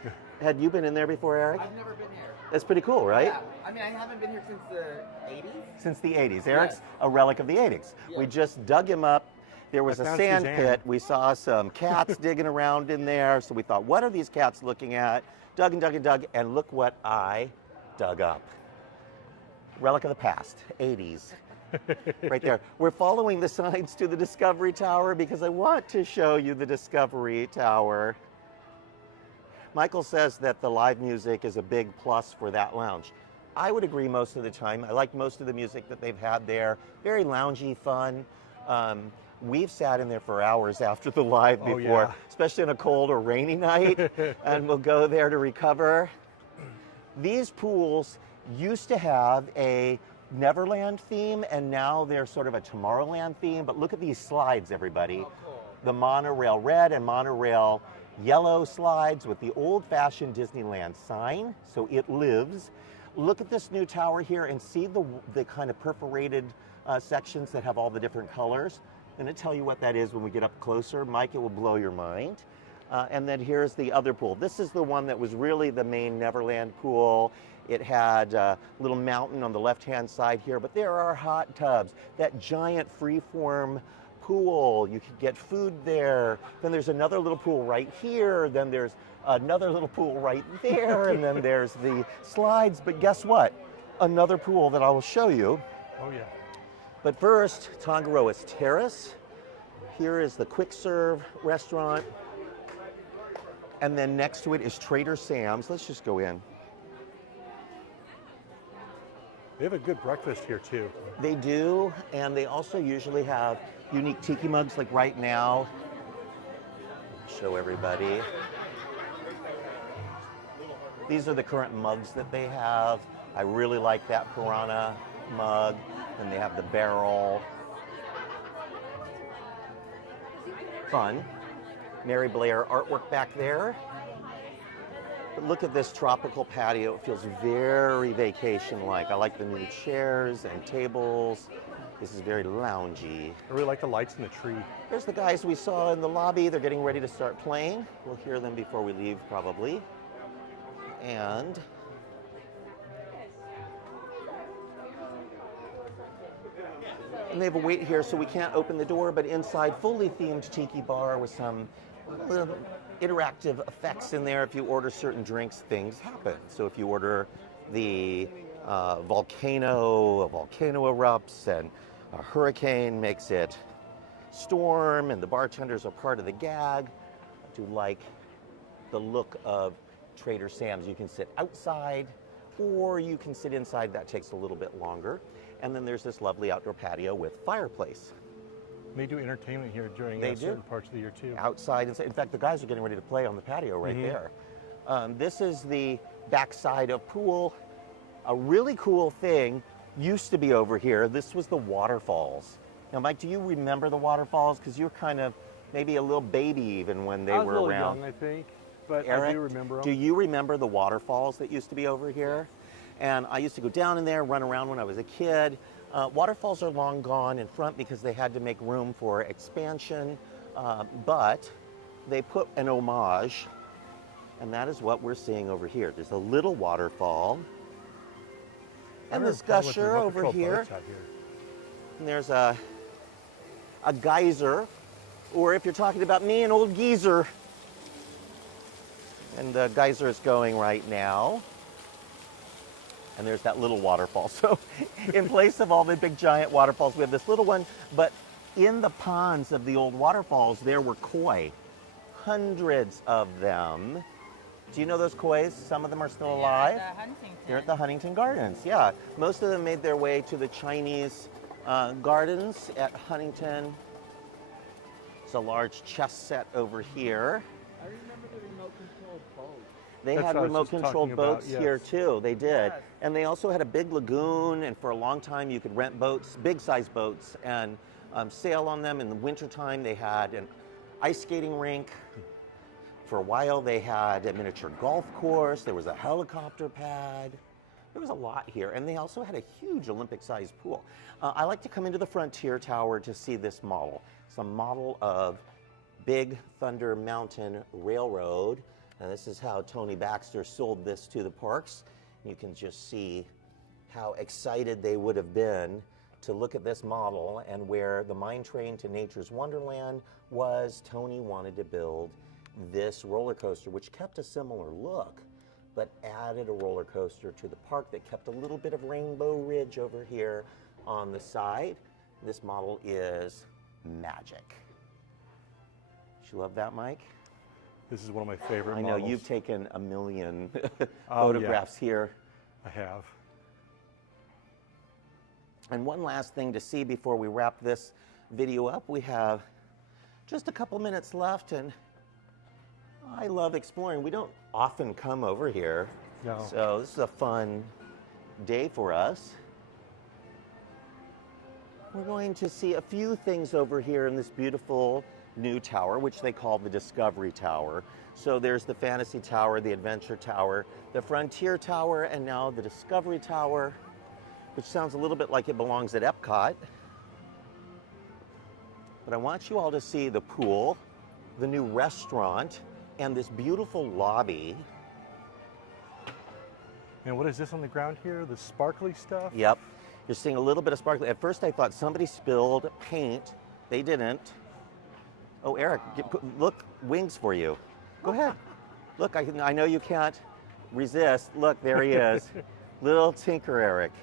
Had you been in there before, Eric? I've never been here. That's pretty cool, right? Yeah, I mean, I haven't been here since the 80s. Since the 80s. Eric's Yes. a relic of the 80s. We Yeah. just dug him up. There was I a found sand Suzanne. pit. We saw some cats digging around in there. So we thought, what are these cats looking at? Dug and dug and dug, and look what I dug up. Relic of the past, 80s. Right there. We're following the signs to the Discovery Tower because I want to show you the Discovery Tower. Michael says that the live music is a big plus for that lounge. I would agree most of the time. I like most of the music that they've had there. Very loungy, fun. We've sat in there for hours after the live Oh, before, yeah. especially on a cold or rainy night, and we'll go there to recover. These pools used to have a Neverland theme, and now they're sort of a Tomorrowland theme. But look at these slides, everybody. The monorail red and monorail yellow slides with the old-fashioned Disneyland sign, so it lives. Look at this new tower here and see the kind of perforated sections that have all the different colors. I'm going to tell you what that is when we get up closer. Mike, it will blow your mind. And then here's the other pool. This is the one that was really the main Neverland pool. It had a little mountain on the left-hand side here, but there are hot tubs. That giant freeform pool, you could get food there. Then there's another little pool right here. Then there's another little pool right there. And then there's the slides. But guess what? Another pool that I will show you. Oh, yeah. But first, Tongaroa's Terrace. Here is the quick serve restaurant. And then next to it is Trader Sam's. Let's just go in. They have a good breakfast here, too. They do, and they also usually have unique tiki mugs like right now. Show everybody. These are the current mugs that they have. I really like that piranha mug. And they have the barrel. Fun. Mary Blair artwork back there. But look at this tropical patio. It feels very vacation-like. I like the new chairs and tables. This is very loungy. I really like the lights in the tree. There's the guys we saw in the lobby. They're getting ready to start playing. We'll hear them before we leave, probably. And they have a wait here, so we can't open the door, but inside, fully themed tiki bar with some little interactive effects in there. If you order certain drinks, things happen. So if you order the a volcano erupts and a hurricane makes it storm, and the bartenders are part of the gag. I do like the look of Trader Sam's. You can sit outside or you can sit inside. That takes a little bit longer. And then there's this lovely outdoor patio with fireplace. They do entertainment here during certain parts of the year too. Outside, in fact, the guys are getting ready to play on the patio right there. This is the backside of pool. A really cool thing used to be over here. This was the waterfalls. Now, Mike, do you remember the waterfalls? Because you're kind of maybe a little baby even when they I was were a little around. young, I think, but Eric, I do remember them. do you remember the waterfalls that used to be over here? And I used to go down in there, run around when I was a kid. Waterfalls are long gone in front because they had to make room for expansion, but they put an homage, and that is what we're seeing over here. There's a little waterfall, and this gusher over here. And there's a geyser, or if you're talking about me, an old geezer. And the geyser is going right now. And there's that little waterfall. So in place of all the big giant waterfalls, we have this little one. But in the ponds of the old waterfalls, there were koi. Hundreds of them. Do you know those kois? Some of them are still alive. Yeah, the Huntington. They're at the Huntington Gardens, yeah. Most of them made their way to the Chinese gardens at Huntington. It's a large chess set over here. I remember the remote-controlled boat. They That's had what I was just remote-controlled talking about, boats yes. here too. They did, Yes. and they also had a big lagoon. And for a long time, you could rent boats, big-sized boats, and sail on them. In the wintertime, they had an ice skating rink. For a while, they had a miniature golf course. There was a helicopter pad. There was a lot here, and they also had a huge Olympic-sized pool. I like to come into the Frontier Tower to see this model. It's a model of Big Thunder Mountain Railroad, and this is how Tony Baxter sold this to the parks. You can just see how excited they would have been to look at this model, and where the mine train to Nature's Wonderland was, Tony wanted to build this roller coaster, which kept a similar look, but added a roller coaster to the park that kept a little bit of Rainbow Ridge over here on the side. This model is magic. Did you love that, Mike? This is one of my favorite I know models. you've taken a million Oh, photographs here. I have. And one last thing to see before we wrap this video up, we have just a couple minutes left, and I love exploring. We don't often come over here, No. so this is a fun day for us. We're going to see a few things over here in this beautiful new tower, which they call the Discovery Tower. So there's the Fantasy Tower, the Adventure Tower, the Frontier Tower, and now the Discovery Tower, which sounds a little bit like it belongs at Epcot. But I want you all to see the pool, the new restaurant, and this beautiful lobby. And what is this on the ground here? The sparkly stuff? Yep, you're seeing a little bit of sparkle. At first I thought somebody spilled paint. They didn't. Oh, Eric, look, wings for you. Go ahead. Look, I know you can't resist. Look, there he is. Little Tinker Eric.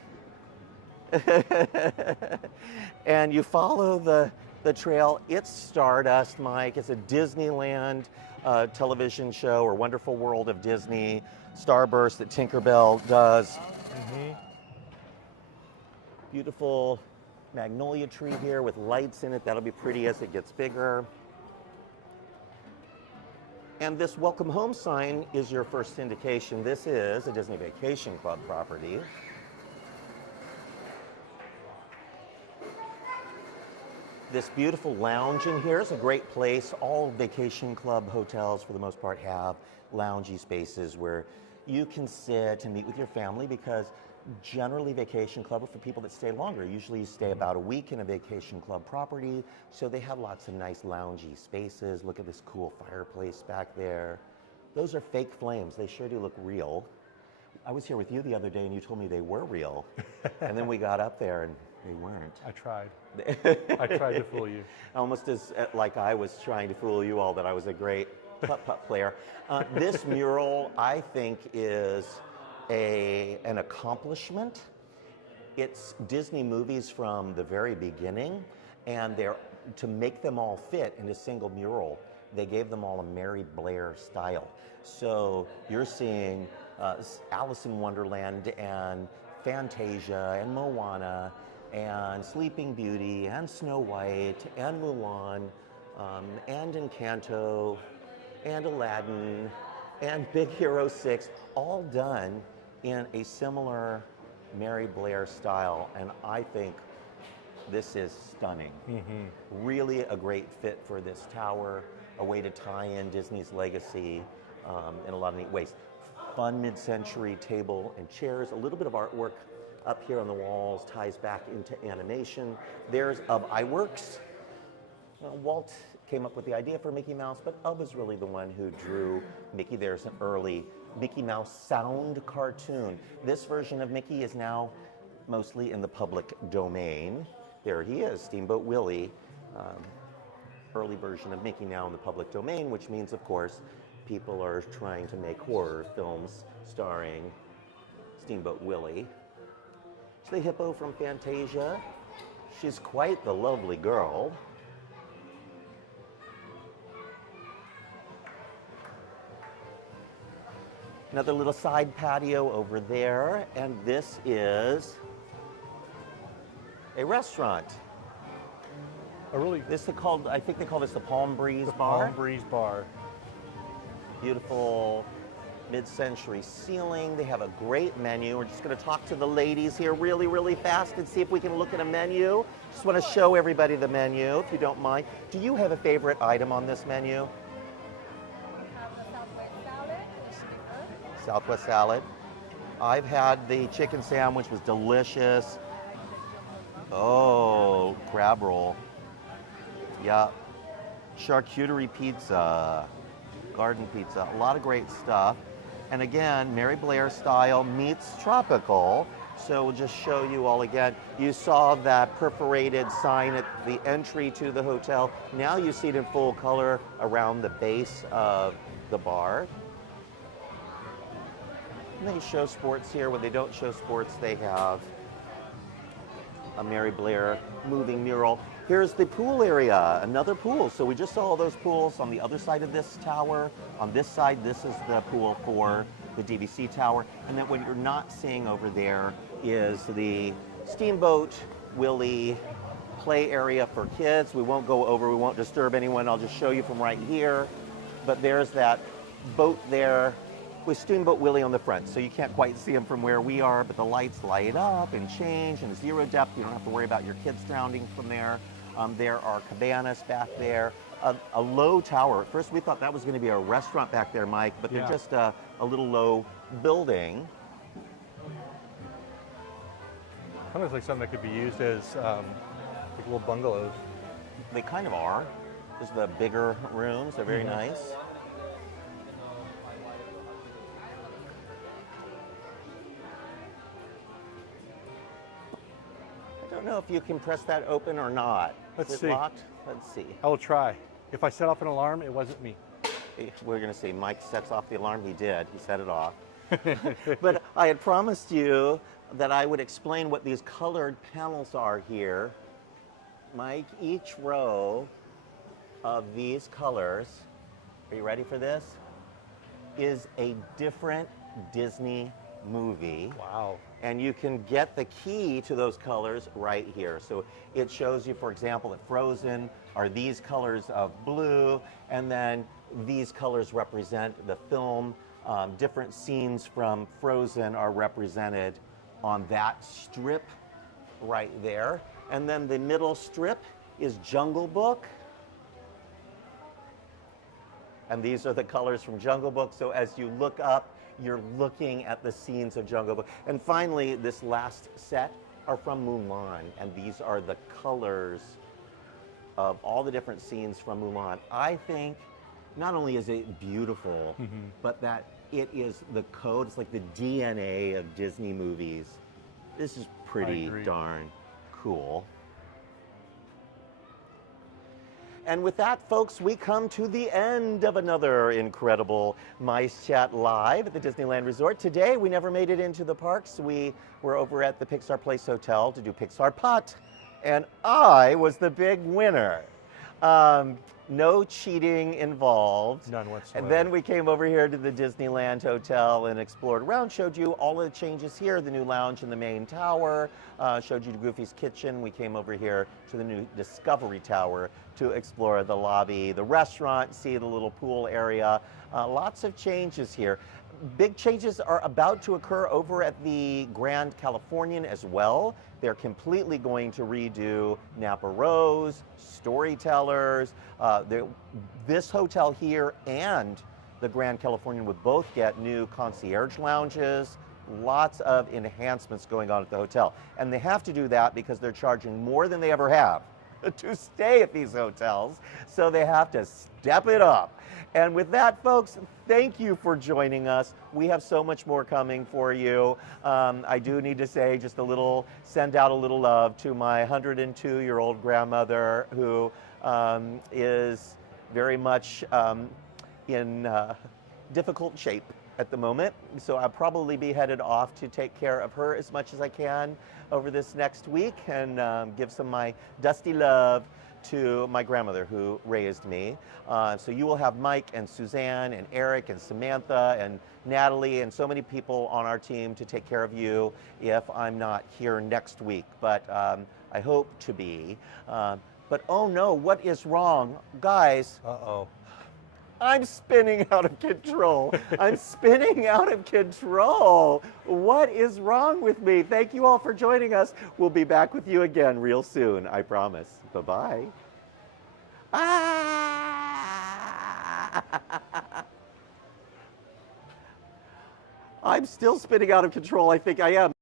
And you follow the trail. It's Stardust, Mike. It's a Disneyland television show, or Wonderful World of Disney, Starburst that Tinkerbell does. Beautiful magnolia tree here with lights in it. That'll be pretty as it gets bigger. And this welcome home sign is your first indication. This is a Disney Vacation Club property. This beautiful lounge in here is a great place. All vacation club hotels, for the most part, have loungy spaces where you can sit and meet with your family, because generally vacation club are for people that stay longer. Usually you stay about a week in a vacation club property, so they have lots of nice loungy spaces. Look at this cool fireplace back there. Those are fake flames. They sure do look real. I was here with you the other day and you told me they were real. And then we got up there and they weren't. I tried. I tried to fool you. Almost as like I was trying to fool you all that I was a great putt-putt player. This mural, I think, is an accomplishment. It's Disney movies from the very beginning, and to make them all fit in a single mural, they gave them all a Mary Blair style. So you're seeing Alice in Wonderland and Fantasia and Moana and Sleeping Beauty and Snow White and Mulan and Encanto and Aladdin and Big Hero 6, all done in a similar Mary Blair style, and I think this is stunning. Really a great fit for this tower, a way to tie in Disney's legacy in a lot of neat ways. Fun mid-century table and chairs, a little bit of artwork up here on the walls, ties back into animation. There's Ub Iwerks. Walt came up with the idea for Mickey Mouse, but Ub was really the one who drew Mickey. There's an early Mickey Mouse sound cartoon. This version of Mickey is now mostly in the public domain. There he is, Steamboat Willie. Early version of Mickey now in the public domain, which means, of course, people are trying to make horror films starring Steamboat Willie. It's the hippo from Fantasia. She's quite the lovely girl. Another little side patio over there, and this is a restaurant. I think they call this the Palm Breeze Bar. Palm Breeze Bar. Beautiful mid-century ceiling. They have a great menu. We're just going to talk to the ladies here really, really fast and see if we can look at a menu. Just want to show everybody the menu, if you don't mind. Do you have a favorite item on this menu? Southwest salad. I've had the chicken sandwich, was delicious. Oh, crab roll. Yeah. Charcuterie pizza, garden pizza, a lot of great stuff. And again, Mary Blair style meets tropical. So we'll just show you all again. You saw that perforated sign at the entry to the hotel. Now you see it in full color around the base of the bar. And they show sports here. When they don't show sports, they have a Mary Blair moving mural. Here's the pool area, another pool. So we just saw all those pools on the other side of this tower. On this side, this is the pool for the DVC tower. And then what you're not seeing over there is the Steamboat Willie play area for kids. We won't go over, we won't disturb anyone. I'll just show you from right here. But there's that boat there with Steamboat Willie on the front. So you can't quite see him from where we are, but the lights light up and change, and zero depth. You don't have to worry about your kids drowning from there. There are cabanas back there. A low tower. At first we thought that was going to be a restaurant back there, Mike, but they're just a little low building. Kind of looks like something that could be used as like little bungalows. They kind of are. There's the bigger rooms. They're very nice. I don't know if you can press that open or not. Let's Is it see. locked? Let's see. I will try. If I set off an alarm, it wasn't me. We're going to see. Mike sets off the alarm. He did. He set it off. But I had promised you that I would explain what these colored panels are here. Mike, each row of these colors, are you ready for this? Is a different Disney movie. Wow. And you can get the key to those colors right here. So it shows you, for example, that Frozen are these colors of blue, and then these colors represent the film. Different scenes from Frozen are represented on that strip right there. And then the middle strip is Jungle Book. And these are the colors from Jungle Book. So as you look up, you're looking at the scenes of Jungle Book. And finally, this last set are from Mulan, and these are the colors of all the different scenes from Mulan. I think not only is it beautiful, but that it is the code, it's like the DNA of Disney movies. This is pretty darn cool. And with that, folks, we come to the end of another incredible Mice Chat Live at the Disneyland Resort. Today, we never made it into the parks. We were over at the Pixar Place Hotel to do Pixar Putt, and I was the big winner. No cheating involved. None whatsoever. And then we came over here to the Disneyland Hotel and explored around, showed you all of the changes here, the new lounge in the main tower, showed you Goofy's Kitchen. We came over here to the new Discovery Tower to explore the lobby, the restaurant, see the little pool area. Lots of changes here. Big changes are about to occur over at the Grand Californian as well. They're completely going to redo Napa Rose, Storytellers. This hotel here and the Grand Californian would both get new concierge lounges. Lots of enhancements going on at the hotel. And they have to do that because they're charging more than they ever have to stay at these hotels. So they have to step it up. And with that, folks, thank you for joining us. We have so much more coming for you. I do need to say just send out a little love to my 102-year-old grandmother who is very much in difficult shape at the moment. So I'll probably be headed off to take care of her as much as I can over this next week and give some of my dusty love to my grandmother who raised me. So you will have Mike and Suzanne and Eric and Samantha and Natalie and so many people on our team to take care of you if I'm not here next week, but I hope to be. But oh no, what is wrong? Guys, Uh-oh. I'm spinning out of control. I'm spinning out of control. What is wrong with me? Thank you all for joining us. We'll be back with you again real soon, I promise. Bye-bye. Ah! I'm still spinning out of control. I think I am.